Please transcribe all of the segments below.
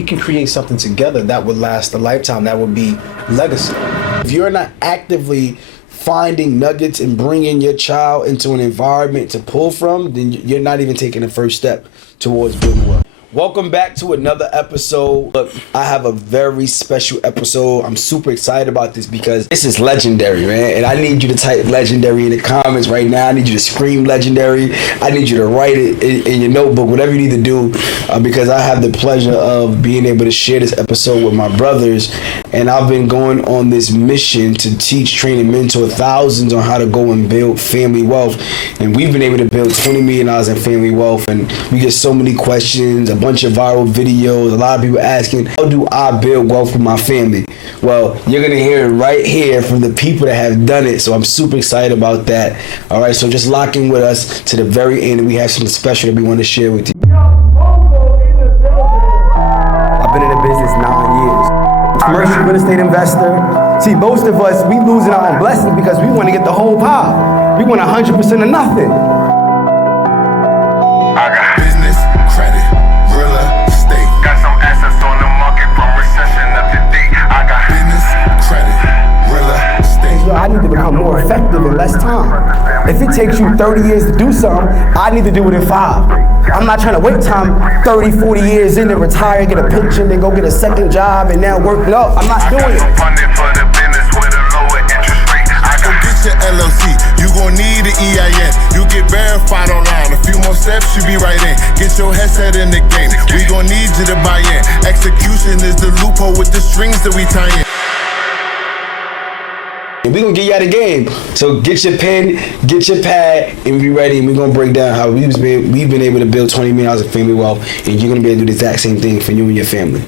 we can create something together that would last a lifetime, that would be legacy. If you're not actively finding nuggets and bringing your child into an environment to pull from, then you're not even taking the first step towards building wealth. Welcome back to another episode. Look, I have a very special episode. I'm super excited about this because this is legendary, man. And I need you to type legendary in the comments right now. I need you to scream legendary. I need you to write it in your notebook, whatever you need to do, because I have the pleasure of being able to share this episode with my brothers. And I've been going on this mission to teach, train, and mentor thousands on how to go and build family wealth. And we've been able to build $20 million in family wealth. And we get so many questions, a bunch of viral videos, a lot of people asking, how do I build wealth for my family? Well, you're going to hear it right here from the people that have done it. So I'm super excited about that. All right, so just lock in with us to the very end. We have something special that we want to share with you. I've been in the business 9 years. Commercial real estate investor. See, most of us, we losing our own blessings because we want to get the whole pie. We want 100% of nothing. I got business, credit, real estate. Got some assets on the market from recession up to date. I got business, credit, real estate. Yo, I need to become more effective in less time. If it takes you 30 years to do something, I need to do it in 5. I'm not trying to wait time 30, 40 years in to retire, get a pension, then go get a second job and now work. No, I'm not doing it. Funding for the business with a lower interest rate. I got get your LLC. You gon' need an EIN. You get verified online. A few more steps, you be right in. Get your headset in the game. We gon' need you to buy in. Execution is the loophole with the strings that we tie in. And we're going to get you out of the game. So get your pen, get your pad, and be ready. And we're going to break down how we've been able to build $20 million in family wealth. And you're going to be able to do the exact same thing for you and your family.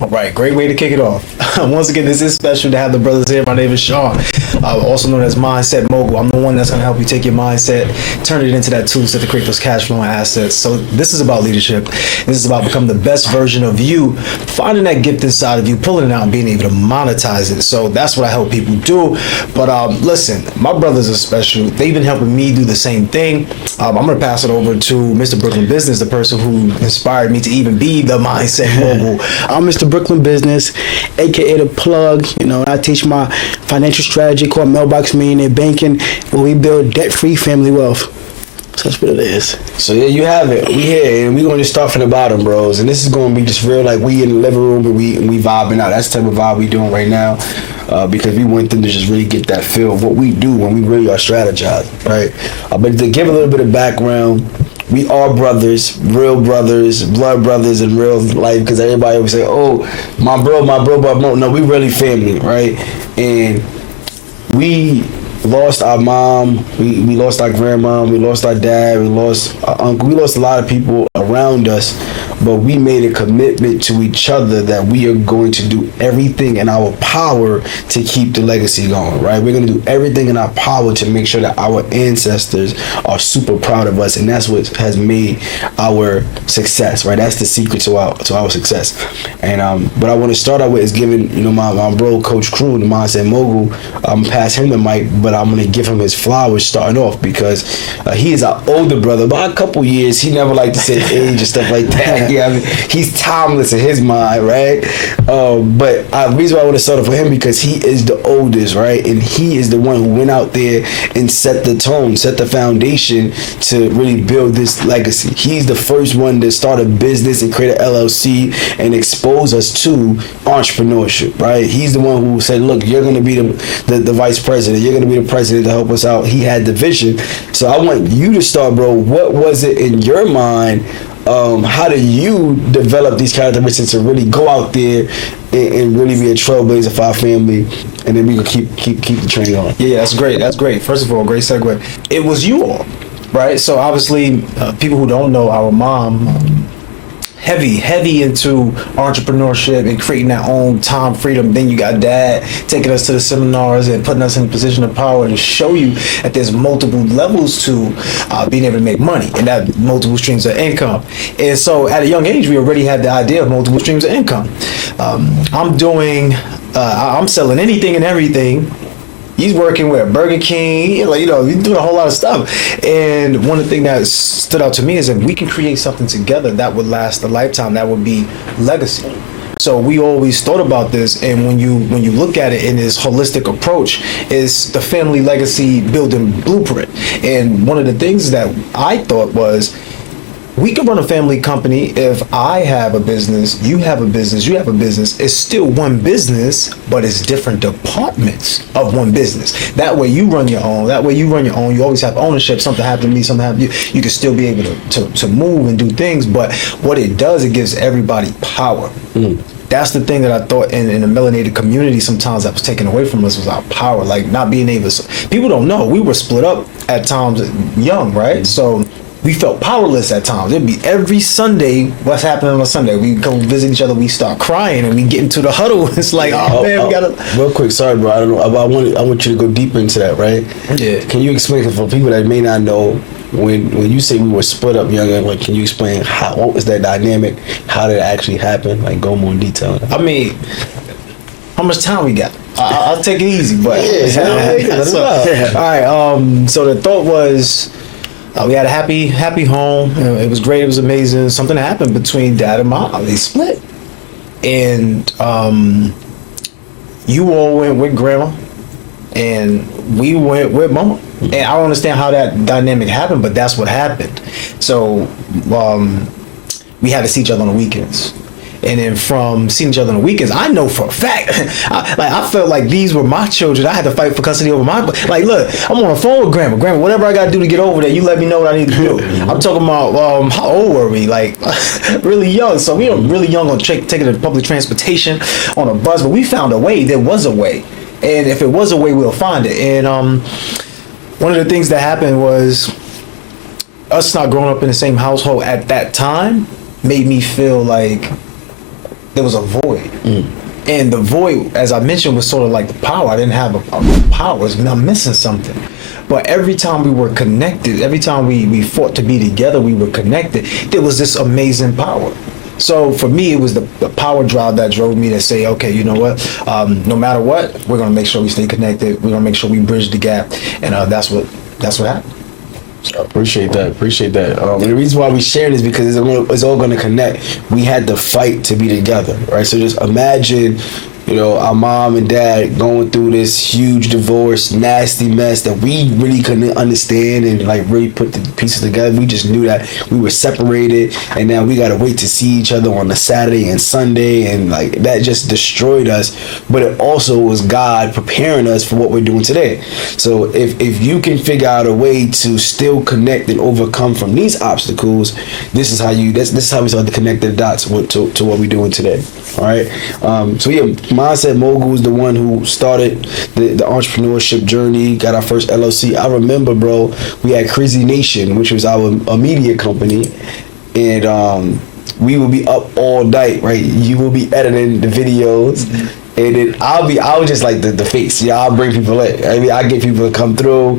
All right, great way to kick it off. Once again, this is special to have the brothers here. My name is Sean, also known as Mindset Mogul. I'm the one that's going to help you take your mindset, turn it into that tool set to create those cash flowing assets. So this is about leadership. This is about becoming the best version of you, finding that gift inside of you, pulling it out, and being able to monetize it. So that's what I help people do. But listen, my brothers are special. They've been helping me do the same thing. I'm going to pass it over to Mr. Brooklyn Business, the person who inspired me to even be the Mindset Mogul. I'm Mr. Brooklyn Business, aka the plug. You know, I teach my financial strategy called Mailbox Millionaire Banking, where we build debt-free family wealth. So that's what it is. So yeah, you have it. We here, and we're going to start from the bottom, bros. And this is going to be just real, like we in the living room and we vibing out. That's the type of vibe we doing right now, because we want them to just really get that feel of what we do when we really are strategizing, right? But to give a little bit of background, we are brothers, real brothers, blood brothers in real life, because everybody always say, oh, my bro, but no, we really family, right? And we lost our mom, we lost our grandma, we lost our dad, we lost our uncle, we lost a lot of people around us, but we made a commitment to each other that we are going to do everything in our power to keep the legacy going, right? We're going to do everything in our power to make sure that our ancestors are super proud of us, and that's what has made our success, right? That's the secret to our success. And what I want to start out with is giving, my bro, Coach Crew, the Mindset Mogul, pass him the mic, but I'm going to give him his flowers starting off because he is our older brother by a couple years. He never liked to say age and stuff like that. Yeah, I mean, he's timeless in his mind, right? But the reason why I want to start off with him because he is the oldest, right? And he is the one who went out there and set the tone, set the foundation to really build this legacy. He's the first one to start a business and create an LLC and expose us to entrepreneurship, right? He's the one who said, look, you're going to be the vice president. You're going to be the president to help us out. He had the vision. So I want you to start, bro. What was it in your mind? How do you develop these characteristics to really go out there and really be a trailblazer for our family, and then we can keep the train on? Yeah, that's great. That's great. First of all, great segue. It was you all, right? So obviously, people who don't know, our mom, heavy into entrepreneurship and creating our own time freedom. Then you got dad taking us to the seminars and putting us in a position of power to show you that there's multiple levels to being able to make money and that multiple streams of income. And so at a young age, we already had the idea of multiple streams of income. I'm selling anything and everything. He's working with Burger King, like, he's doing a whole lot of stuff. And one of the things that stood out to me is that we can create something together that would last a lifetime, that would be legacy. So we always thought about this, and when you look at it in this holistic approach, is the family legacy building blueprint. And one of the things that I thought was, we can run a family company. If I have a business, you have a business, you have a business, it's still one business, but it's different departments of one business. That way you run your own. You always have ownership. Something happened to me, something happened to you. You can still be able to move and do things, but what it does, it gives everybody power. That's the thing that I thought in the melanated community sometimes that was taken away from us, was our power, like not being able to. People don't know, we were split up at times young, right? So we felt powerless at times. It'd be every Sunday, what's happening on a Sunday? We go visit each other, we start crying, and we get into the huddle. It's like, man, we gotta. Real quick, sorry, bro. I don't know. I want you to go deeper into that, right? Yeah. Can you explain for people that may not know, when you say we were split up younger, like, can you explain what was that dynamic? How did it actually happen? Like, go more in detail. I mean, how much time we got? I'll take it easy, but all right. So the thought was, we had a happy home. It was great. It was amazing. Something happened between dad and mom. They split, and you all went with grandma, and we went with mama. And I don't understand how that dynamic happened, but that's what happened. So we had to see each other on the weekends. And then from seeing each other on the weekends, I know for a fact, I felt like these were my children. I had to fight for custody over my, like, look, I'm on the phone with grandma. Grandma, whatever I got to do to get over there, you let me know what I need to do. I'm talking about, how old were we? Like, really young. So we were really young on taking the public transportation on a bus, but we found a way. There was a way. And if it was a way, we'll find it. And one of the things that happened was us not growing up in the same household at that time made me feel like there was a void. And the void, as I mentioned, was sort of like the power. I didn't have a power. I'm missing something. But every time we were connected, every time we fought to be together, we were connected, there was this amazing power. So for me, it was the power drive that drove me to say, okay, you know what? No matter what, we're going to make sure we stay connected. We're going to make sure we bridge the gap. And that's what happened. Appreciate that. And the reason why we shared is because it's all going to connect. We had to fight to be together, right? So just imagine, our mom and dad going through this huge divorce, nasty mess that we really couldn't understand and like really put the pieces together. We just knew that we were separated, and now we got to wait to see each other on a Saturday and Sunday, and like that just destroyed us. But it also was God preparing us for what we're doing today. So if you can figure out a way to still connect and overcome from these obstacles, this is how we start to connect the dots to what we're doing today. All right. So yeah. Mindset Mogul is the one who started the entrepreneurship journey, got our first LLC. I remember, bro, we had Crazy Nation, which was our media company, and we would be up all night, right? You will be editing the videos, and then I was just like the face. Yeah, I'll bring people in. I mean, I get people to come to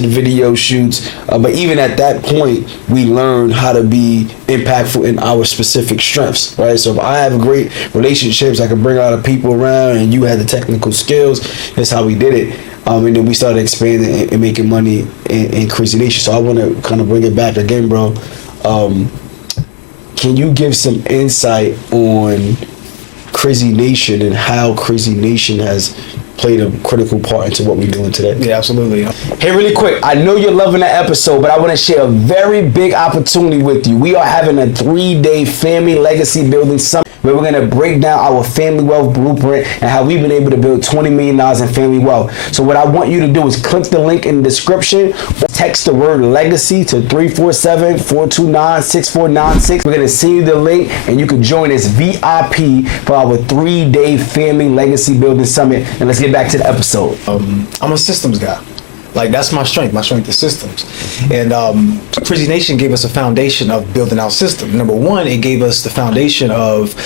the video shoots. But even at that point, we learned how to be impactful in our specific strengths, right? So if I have great relationships, I can bring a lot of people around, and you had the technical skills. That's how we did it. And then we started expanding and making money in Crazy Nation. So I want to kind of bring it back again, bro. Can you give some insight on Crazy Nation and how Crazy Nation has played a critical part into what we're doing today? Yeah, absolutely. Hey, really quick, I know you're loving the episode, but I want to share a very big opportunity with you. We are having a 3-day family legacy building summit where we're going to break down our family wealth blueprint and how we've been able to build $20 million in family wealth. So what I want you to do is click the link in the description, or text the word legacy to 347-429-6496. We're going to send you the link, and you can join us VIP for our 3-day family legacy building summit. And let's get back to the episode. I'm a systems guy. Like, that's my strength. My strength is systems. And Crazy Nation gave us a foundation of building our system. Number one, it gave us the foundation of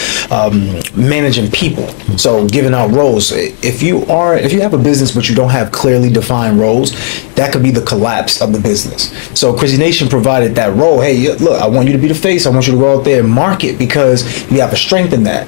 managing people. So giving out roles. If you have a business but you don't have clearly defined roles, that could be the collapse of the business. So Crazy Nation provided that role. Hey, look, I want you to be the face. I want you to go out there and market because we have a strength in that.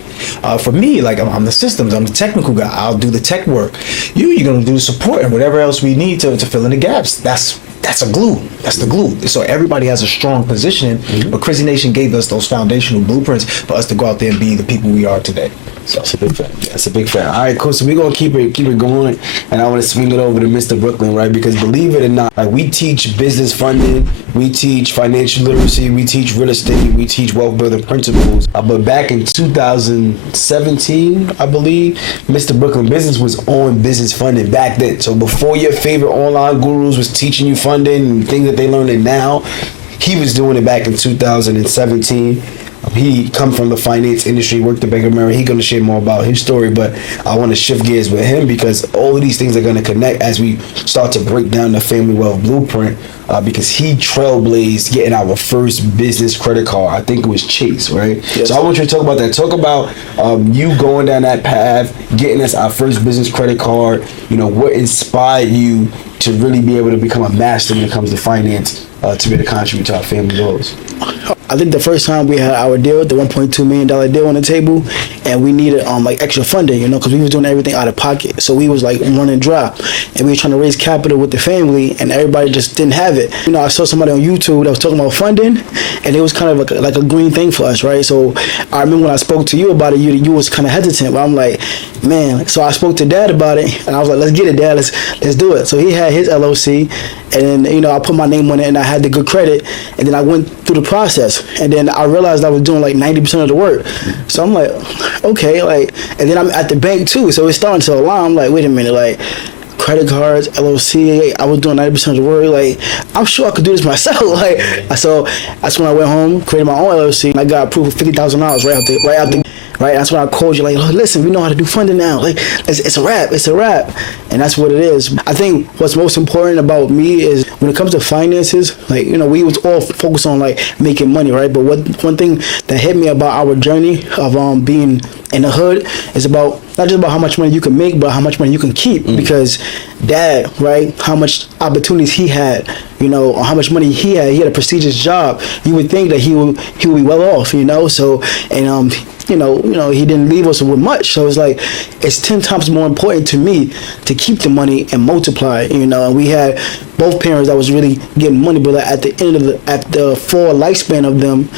For me, like I'm the systems, I'm the technical guy. I'll do the tech work. You're gonna do the support and whatever else we need to fill in the gaps. That's a glue. That's the glue. So everybody has a strong position, but Crazy Nation gave us those foundational blueprints for us to go out there and be the people we are today. So that's a big fact. That's a big fact. All right, cool. So we're gonna keep it going, and I want to swing it over to Mr. Brooklyn, right? Because believe it or not, like we teach business funding, we teach financial literacy, we teach real estate, we teach wealth building principles. But back in 2017, I believe, Mr. Brooklyn Business was on business funding back then. So before your favorite online gurus was teaching you funding and things that they learning now, he was doing it back in 2017. He come from the finance industry, worked at Bank of America. He's going to share more about his story, but I want to shift gears with him because all of these things are going to connect as we start to break down the Family Wealth Blueprint, because he trailblazed getting our first business credit card. I think it was Chase, right? Yes. So I want you to talk about that. Talk about you going down that path, getting us our first business credit card. You know, what inspired you to really be able to become a master when it comes to finance, to be able to contribute to our family goals? I think the first time we had our deal, the $1.2 million deal on the table, and we needed like extra funding, because we was doing everything out of pocket. So we was like running dry, and we were trying to raise capital with the family, and everybody just didn't have it. I saw somebody on YouTube that was talking about funding, and it was kind of like a green thing for us, right? So I remember when I spoke to you about it, you was kind of hesitant, but I'm like, man. So I spoke to Dad about it, and I was like, let's get it, Dad. Let's do it. So he had his LLC, and then I put my name on it, and I had the good credit, and then I went through the process. And then I realized I was doing like 90% of the work. So I'm like, okay, and then I'm at the bank too. So it's starting to align. I'm like, wait a minute, credit cards, LLC, I was doing 90% of the work. I'm sure I could do this myself. So that's when I went home, created my own LLC, and I got approved for $50,000 right out the right? That's when I called you, listen, we know how to do funding now. It's a wrap. And that's what it is. I think what's most important about me is when it comes to finances, we was all focused on making money, right? But one thing that hit me about our journey of being in the hood is about not just about how much money you can make, but how much money you can keep. Because Dad, right, how much opportunities he had, or how much money he had a prestigious job. You would think that he would be well off, So, and he didn't leave us with much. So it's 10 times more important to me to keep the money and multiply, And we had both parents that was really getting money, but at the end of at the full lifespan of them,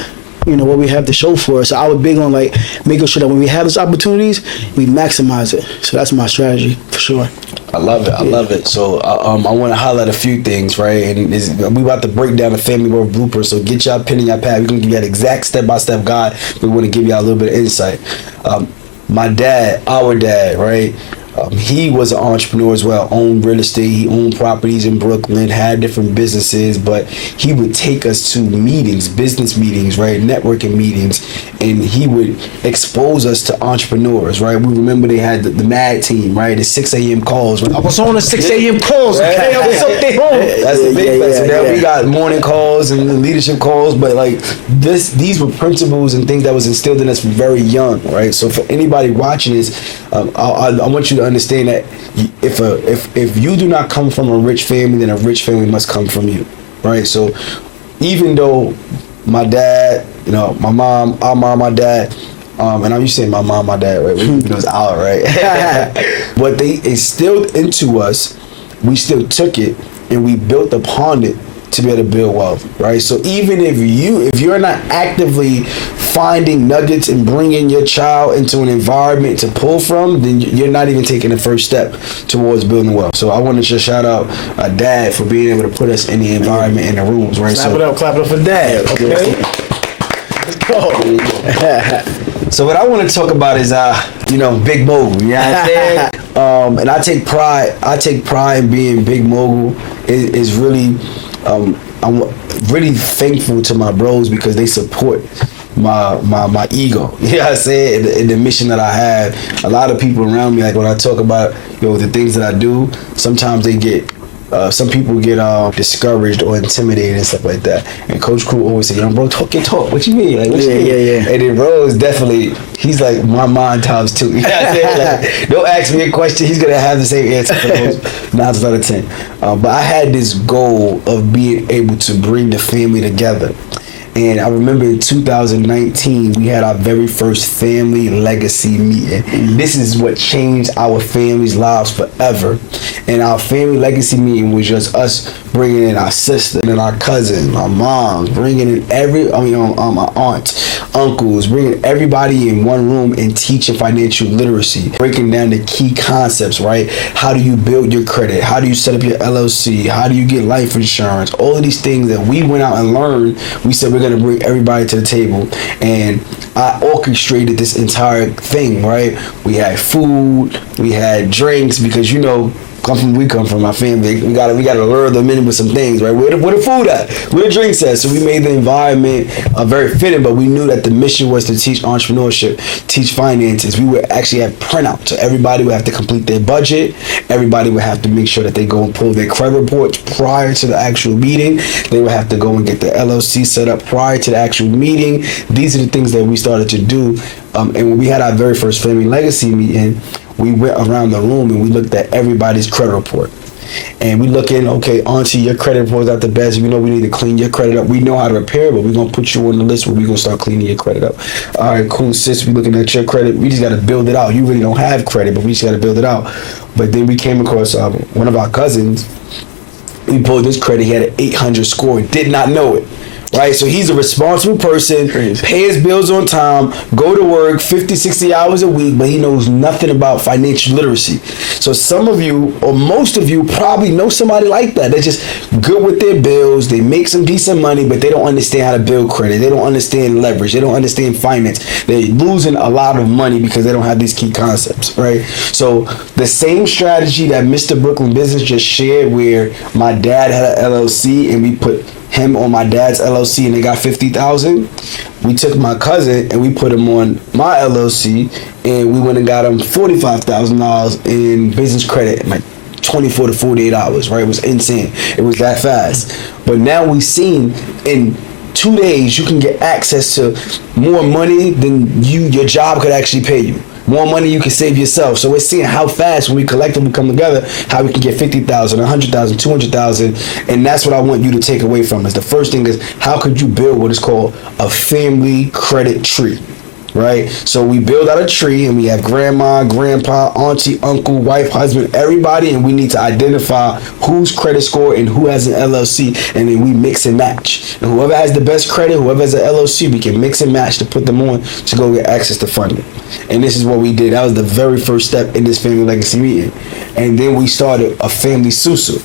what we have to show for us. So I was big on making sure that when we have those opportunities, we maximize it. So that's my strategy for sure. I love it. So I want to highlight a few things, right? And we about to break down the Family Wealth Blueprint. So get y'all pen in your pad. We're gonna give you that exact step-by-step guide. We want to give y'all a little bit of insight. My dad, our dad, right? He was an entrepreneur as well, owned real estate, he owned properties in Brooklyn, had different businesses, but he would take us to meetings, business meetings, right, networking meetings, and he would expose us to entrepreneurs, right? We remember they had the MAD team, right, the 6 a.m. calls. I was on the 6 a.m. calls, okay? I was up there home. That's the big thing. So now we got morning calls and the leadership calls, but these were principles and things that was instilled in us from very young, right? So for anybody watching this, I want you to understand that if you do not come from a rich family, then a rich family must come from you, right? So even though my dad, my mom, our mom, my dad, and I'm used to saying my mom, my dad, right? It was our, right? But they instilled into us, we still took it and we built upon it to be able to build wealth, right? So even if you're not actively finding nuggets and bringing your child into an environment to pull from, then you're not even taking the first step towards building wealth. So I want to just shout out Dad for being able to put us in the environment and the rooms, right? Clap it up for Dad, okay? So what I want to talk about is Big Mogul, you know what I'm saying? And I take pride in being Big Mogul. Is really I'm really thankful to my bros because they support my ego. You know what I'm saying? And the mission that I have. A lot of people around me, when I talk about the things that I do, sometimes they get some people get discouraged or intimidated and stuff like that. And Coach Crew always say, "Young bro, talk your talk. What you mean? Like, what you mean?" Yeah. And then bro is definitely, he's like my mind times 2. You know what I'm saying? Like, don't ask me a question, he's gonna have the same answer for those 9 out of 10. But I had this goal of being able to bring the family together. And I remember in 2019, we had our very first family legacy meeting. This is what changed our family's lives forever. And our family legacy meeting was just us bringing in our sister and our cousin, our mom, bringing in my aunt, uncles, bringing everybody in one room and teaching financial literacy, breaking down the key concepts, right? How do you build your credit? How do you set up your LLC? How do you get life insurance? All of these things that we went out and learned, we said we're going to bring everybody to the table. And I orchestrated this entire thing, right? We had food, we had drinks, because we come from my family. We gotta lure them in with some things, right? Where the food at? Where the drinks at? So we made the environment very fitting, but we knew that the mission was to teach entrepreneurship, teach finances. We would actually have printouts, so everybody would have to complete their budget. Everybody would have to make sure that they go and pull their credit reports prior to the actual meeting. They would have to go and get the LLC set up prior to the actual meeting. These are the things that we started to do. And when we had our very first family legacy meeting, we went around the room and we looked at everybody's credit report. And we looking, okay, auntie, your credit report's not the best. We know we need to clean your credit up. We know how to repair it, but we're going to put you on the list where we're going to start cleaning your credit up. All right, cool, sis, we looking at your credit. We just got to build it out. You really don't have credit, but we just got to build it out. But then we came across one of our cousins. We pulled his credit. He had an 800 score. Did not know it. Right, so he's a responsible person, pay his bills on time, go to work 50, 60 hours a week, but he knows nothing about financial literacy. So some of you, or most of you, probably know somebody like that. They're just good with their bills, they make some decent money, but they don't understand how to build credit. They don't understand leverage. They don't understand finance. They're losing a lot of money because they don't have these key concepts, right? So the same strategy that Mr. Brooklyn Business just shared, where my dad had an LLC and we put him on my dad's LLC and they got $50,000. We took my cousin and we put him on my LLC and we went and got him $45,000 in business credit in like 24 to 48 hours, right? It was insane. It was that fast. But now we've seen in 2 days you can get access to more money than your job could actually pay you. More money you can save yourself. So we're seeing how fast when we collectively come together, how we can get 50,000, 100,000, 200,000, and that's what I want you to take away from us. The first thing is, how could you build what is called a family credit tree? Right? So we build out a tree and we have grandma, grandpa, auntie, uncle, wife, husband, everybody, and we need to identify whose credit score and who has an LLC, and then we mix and match. And whoever has the best credit, whoever has an LLC, we can mix and match to put them on to go get access to funding. And this is what we did. That was the very first step in this family legacy meeting. And then we started a family susu.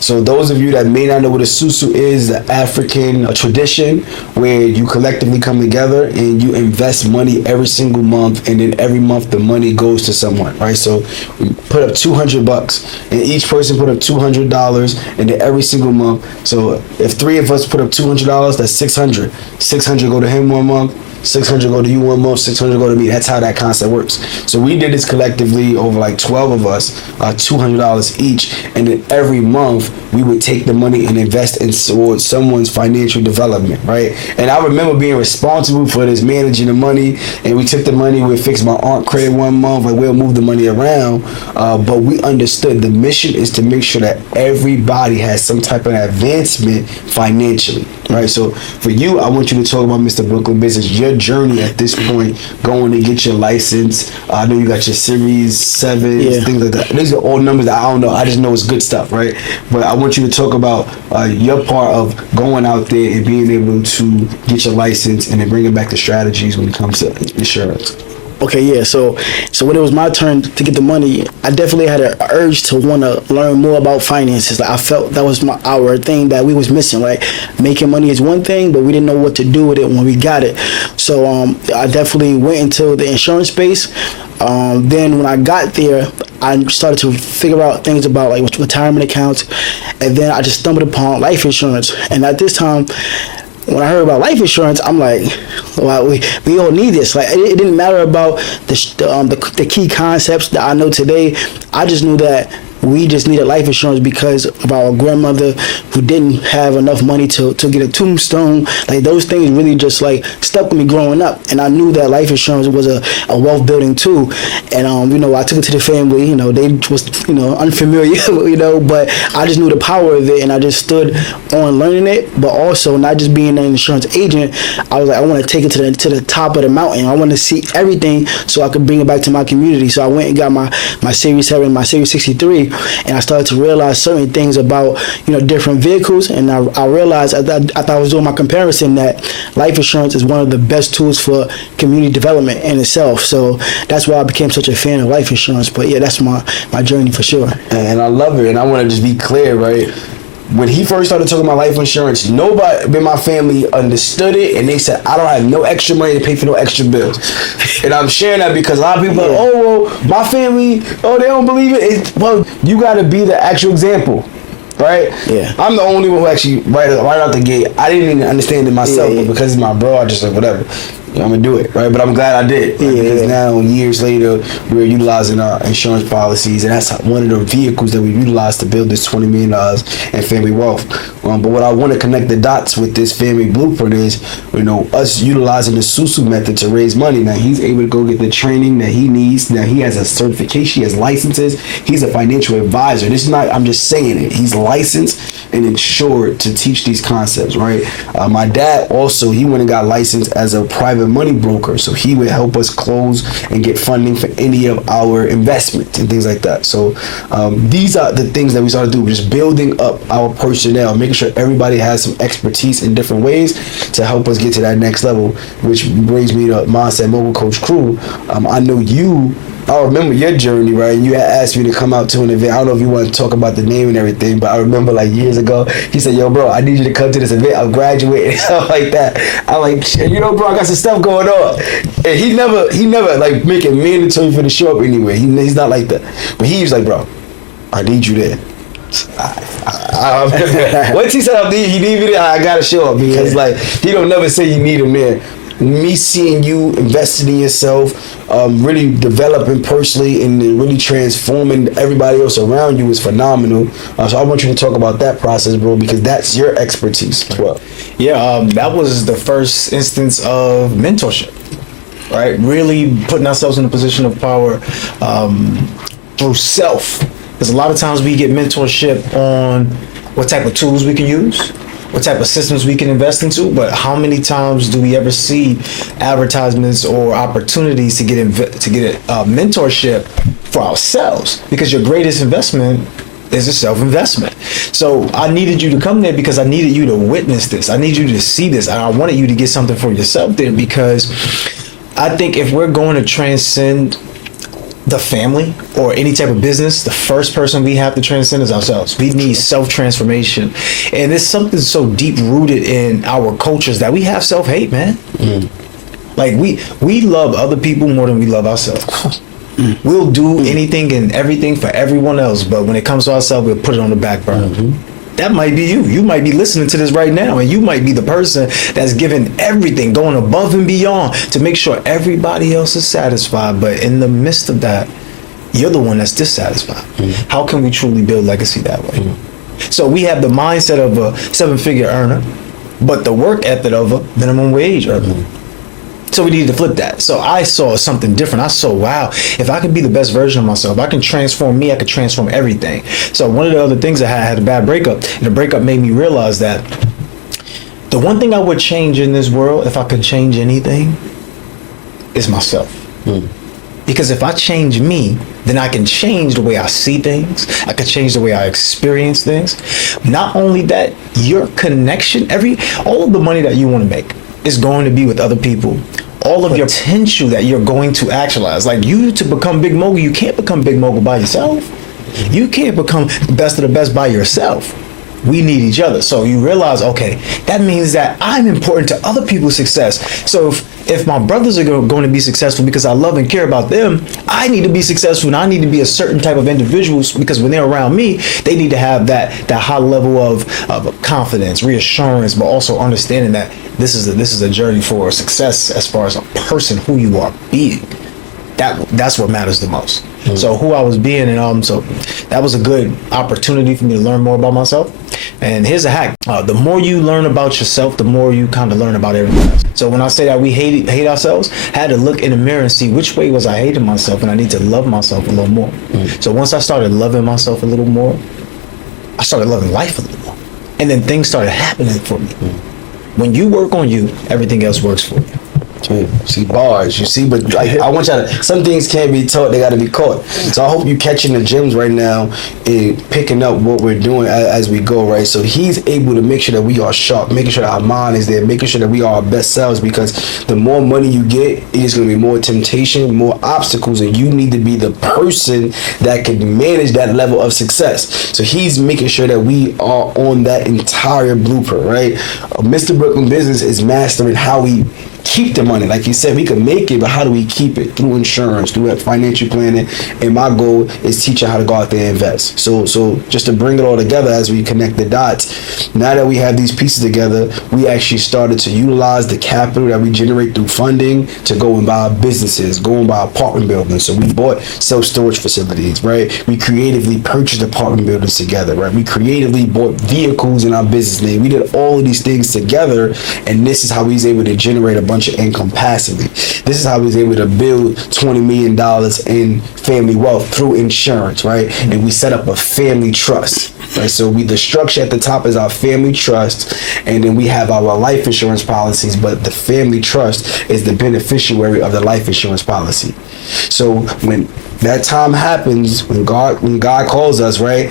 So those of you that may not know what a susu is, the African tradition where you collectively come together and you invest money every single month, and then every month the money goes to someone, right? So we put up $200 and each person put up $200, and then every single month. So if 3 of us put up $200, that's $600. $600 go to him one month, $600 go to you one month, $600 go to me. That's how that concept works. So we did this collectively over like 12 of us, $200 each, and then every month we would take the money and invest in someone's financial development, right? And I remember being responsible for this, managing the money, and we took the money, we'd fix my aunt credit one month, and we'll move the money around, but we understood the mission is to make sure that everybody has some type of advancement financially, right? So for you, I want you to talk about Mr. Brooklyn Business, your journey at this point, going to get your license. I know you got your Series 7, things like that. These are all numbers that I don't know. I just know it's good stuff, right? But I want you to talk about your part of going out there and being able to get your license and then bringing back the strategies when it comes to insurance. Okay, yeah. So when it was my turn to get the money, I definitely had an urge to want to learn more about finances. Like I felt that was our thing that we was missing. Like making money is one thing, but we didn't know what to do with it when we got it. So I definitely went into the insurance space. Then when I got there, I started to figure out things about like retirement accounts, and then I just stumbled upon life insurance. And at this time, when I heard about life insurance, I'm like, well, we all need this. Like it didn't matter about the key concepts that I know today. I just knew that we just needed life insurance because of our grandmother who didn't have enough money to get a tombstone. Like those things really just like stuck with me growing up, and I knew that life insurance was a wealth building tool. And I took it to the family. They was unfamiliar, but I just knew the power of it, and I just stood on learning it. But also not just being an insurance agent, I was like, I want to take it to the top of the mountain. I want to see everything so I could bring it back to my community. So I went and got my Series 7, my Series 63, and I started to realize certain things about different vehicles. And I realized I thought I was doing my comparison that life insurance is one of the best tools for community development in itself. So that's why I became such a fan of life insurance. But yeah, that's my journey for sure. And I love it. And I want to just be clear, right? When he first started talking about life insurance, nobody in my family understood it, and they said, I don't have no extra money to pay for no extra bills. And I'm sharing that because a lot of people are like, oh, well, my family, they don't believe it. Well, you got to be the actual example, right? Yeah. I'm the only one who actually, right out the gate, I didn't even understand it myself, but because it's my bro, I just like, whatever. I'm gonna do it, right? But I'm glad I did, right? Because now, years later, we're utilizing our insurance policies, and that's one of the vehicles that we utilize to build this $20 million in family wealth. But what I want to connect the dots with this family blueprint is, us utilizing the Susu method to raise money. Now he's able to go get the training that he needs. Now he has a certification, he has licenses. He's a financial advisor. This is not, I'm just saying it. He's licensed and insured to teach these concepts, right? My dad also, he went and got licensed as a private money broker, so he would help us close and get funding for any of our investments and things like that. So these are the things that we started to do, just building up our personnel, making sure everybody has some expertise in different ways to help us get to that next level, which brings me to Mindset Mogul Coach Crew. I remember your journey, right? You had asked me to come out to an event. I don't know if you want to talk about the name and everything, but I remember like years ago, he said, yo, bro, I need you to come to this event. I'm graduating and stuff like that. I'm like, bro, I got some stuff going on. And he never like make it mandatory for the show up anyway. He's not like that. But he was like, bro, I need you there. Once he said he need me there, I gotta show up because like he don't never say you need him there. Me seeing you investing in yourself, really developing personally and really transforming everybody else around you is phenomenal. So I want you to talk about that process, bro, because that's your expertise as well. Yeah, that was the first instance of mentorship, right? Really putting ourselves in a position of power through self. Because a lot of times we get mentorship on what type of tools we can use, what type of systems we can invest into, but how many times do we ever see advertisements or opportunities to get mentorship for ourselves? Because your greatest investment is a self-investment. So I needed you to come there because I needed you to witness this. I need you to see this. And I wanted you to get something for yourself there, because I think if we're going to transcend the family or any type of business, the first person we have to transcend is ourselves. We need self-transformation. And it's something so deep rooted in our cultures that we have self-hate, man. Like we love other people more than we love ourselves. We'll do anything and everything for everyone else, but when it comes to ourselves, we'll put it on the back burner. That might be you. You might be listening to this right now, and you might be the person that's giving everything, going above and beyond to make sure everybody else is satisfied. But in the midst of that, you're the one that's dissatisfied. How can we truly build legacy that way? So we have the mindset of a 7-figure earner, but the work ethic of a minimum wage earner. So we needed to flip that. So I saw something different. I saw, wow, if I can be the best version of myself, I can transform me, I can transform everything. So one of the other things I had a bad breakup, and the breakup made me realize that the one thing I would change in this world, if I could change anything, is myself. Because if I change me, then I can change the way I see things. I can change the way I experience things. Not only that, your connection, all of the money that you want to make is going to be with other people. All of your potential that you're going to actualize. Like to become Big Mogul, you can't become Big Mogul by yourself. You can't become the best of the best by yourself. We need each other. So you realize, okay, that means that I'm important to other people's success. So if my brothers are going to be successful because I love and care about them, I need to be successful, and I need to be a certain type of individual, because when they're around me, they need to have that high level of confidence, reassurance, but also understanding that this is a journey for success as far as a person, who you are being. that's what matters the most. So who I was being, and so that was a good opportunity for me to learn more about myself. And here's a hack: the more you learn about yourself, the more you kind of learn about everyone else. So when I say that we hate ourselves, I had to look in the mirror and see which way was I hating myself, and I need to love myself a little more. So once I started loving myself a little more, I started loving life a little more, and then things started happening for me. When you work on you, everything else works for you. See bars, you see, but like, I want y'all to, some things can't be taught, they gotta be caught. So I hope you catching the gems right now and picking up what we're doing as we go, right? So he's able to make sure that we are sharp, making sure that our mind is there, making sure that we are our best selves, because the more money you get, it is gonna be more temptation, more obstacles, and you need to be the person that can manage that level of success. So he's making sure that we are on that entire blueprint, right? Mr. Brooklyn Business is mastering how we keep the money. Like you said, we can make it, but how do we keep it? Through insurance, through financial planning. And my goal is teaching how to go out there and invest. So just to bring it all together as we connect the dots, now that we have these pieces together, we actually started to utilize the capital that we generate through funding to go and buy businesses, go and buy apartment buildings. So we bought self-storage facilities, right? We creatively purchased apartment buildings together, right? We creatively bought vehicles in our business name. We did all of these things together, and this is how we was able to generate a bunch of income passively. This is how we was able to build $20 million in family wealth through insurance, right? And we set up a family trust, right? So the structure at the top is our family trust, and then we have our life insurance policies, but the family trust is the beneficiary of the life insurance policy. So when that time happens, when God calls us, right,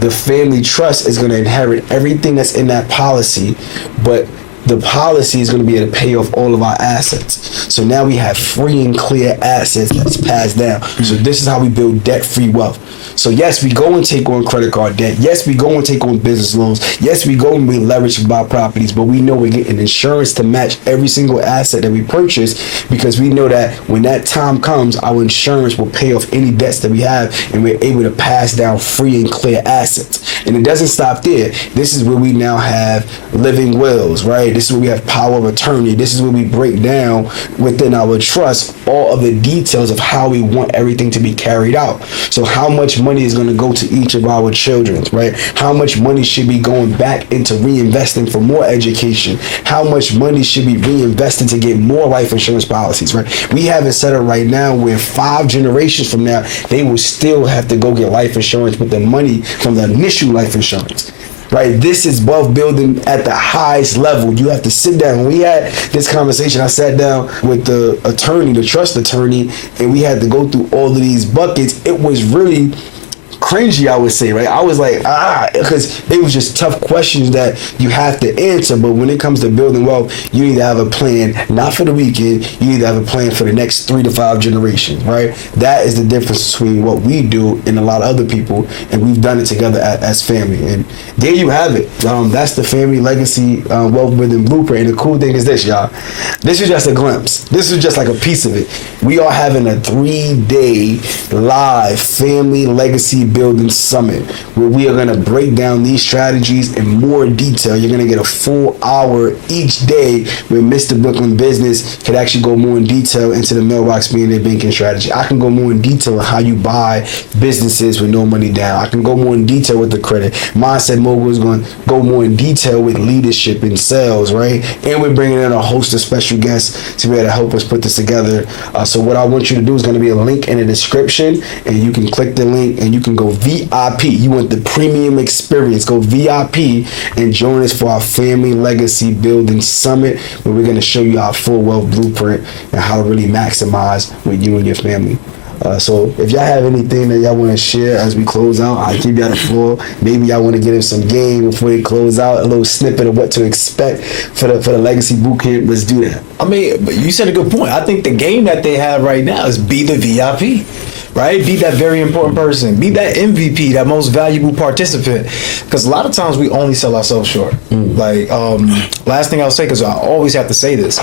the family trust is going to inherit everything that's in that policy, but the policy is going to be able to pay off all of our assets. So now we have free and clear assets that's passed down. So this is how we build debt-free wealth. So yes, we go and take on credit card debt. Yes, we go and take on business loans. Yes, we go and we leverage to buy properties, but we know we're getting insurance to match every single asset that we purchase, because we know that when that time comes, our insurance will pay off any debts that we have, and we're able to pass down free and clear assets. And it doesn't stop there. This is where we now have living wills, right? This is where we have power of attorney. This is where we break down within our trust all of the details of how we want everything to be carried out. So how much money is going to go to each of our children, right? How much money should be going back into reinvesting for more education? How much money should be reinvested to get more life insurance policies, right? We have it set up right now where 5 generations from now, they will still have to go get life insurance with the money from the initial life insurance. Right, this is wealth building at the highest level. You have to sit down. When we had this conversation, I sat down with the attorney, the trust attorney, and we had to go through all of these buckets. It was really cringy, I would say, right? I was like, because it was just tough questions that you have to answer. But when it comes to building wealth, you need to have a plan, not for the weekend. You need to have a plan for the next 3 to 5 generations, right? That is the difference between what we do and a lot of other people, and we've done it together as family. And there you have it. That's the family legacy wealth building blueprint. And the cool thing is this, y'all. This is just a glimpse. This is just like a piece of it. We are having a 3-day live family legacy building summit where we are going to break down these strategies in more detail. You're going to get a full hour each day where Mr. Brooklyn Business could actually go more in detail into the mailbox millionaire banking strategy. I can go more in detail on how you buy businesses with no money down. I can go more in detail with the credit. Mindset Mogul is going to go more in detail with leadership and sales, right? And we're bringing in a host of special guests to be able to help us put this together. So what I want you to do is going to be a link in the description, and you can click the link and you can go VIP. You want the premium experience, go VIP and join us for our family legacy building summit, where we're going to show you our full wealth blueprint and how to really maximize with you and your family. So if y'all have anything that y'all want to share as we close out, I'll give y'all the floor. Maybe y'all want to get him some game before they close out, a little snippet of what to expect for the legacy bootcamp. Let's do that. I mean, but you said a good point. I think the game that they have right now is be the VIP. Right? Be that very important person. Be that MVP, that most valuable participant. Because a lot of times we only sell ourselves short. Like, last thing I'll say, because I always have to say this,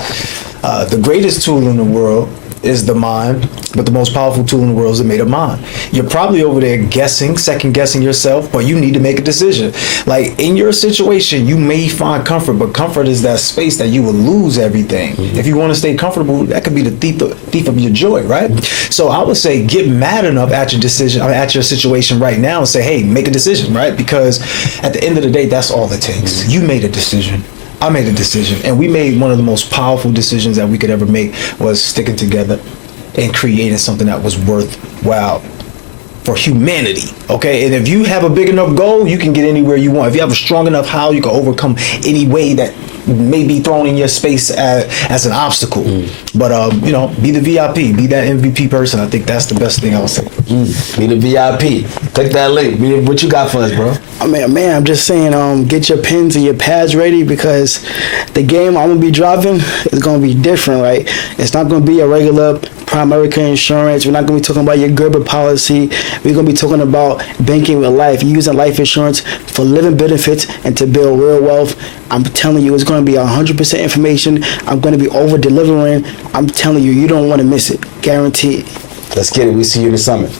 the greatest tool in the world is the mind, but the most powerful tool in the world is the made up mind. You're probably over there guessing, second guessing yourself, but you need to make a decision. Like in your situation, you may find comfort, but comfort is that space that you will lose everything. If you want to stay comfortable, that could be the thief of your joy, right? So I would say get mad enough at your decision, at your situation right now and say, hey, make a decision, right? Because at the end of the day, that's all it takes. You made a decision. I made a decision, and we made one of the most powerful decisions that we could ever make was sticking together and creating something that was worthwhile for humanity, okay? And if you have a big enough goal, you can get anywhere you want. If you have a strong enough how, you can overcome any way that may be thrown in your space as an obstacle. But you know, be the VIP, be that MVP person. I think that's the best thing I would say. Be the VIP. Click that link. What you got for us, bro? I mean, man, I'm just saying, get your pens and your pads ready because the game I'm gonna be dropping is gonna be different, right? It's not gonna be a regular Primerica insurance. We're not gonna be talking about your Gerber policy. We're gonna be talking about banking with life, using life insurance for living benefits and to build real wealth. I'm telling you, it's gonna be 100% information. I'm gonna be over delivering. I'm telling you, you don't want to miss it, guaranteed. Let's get it. We see you in the summit.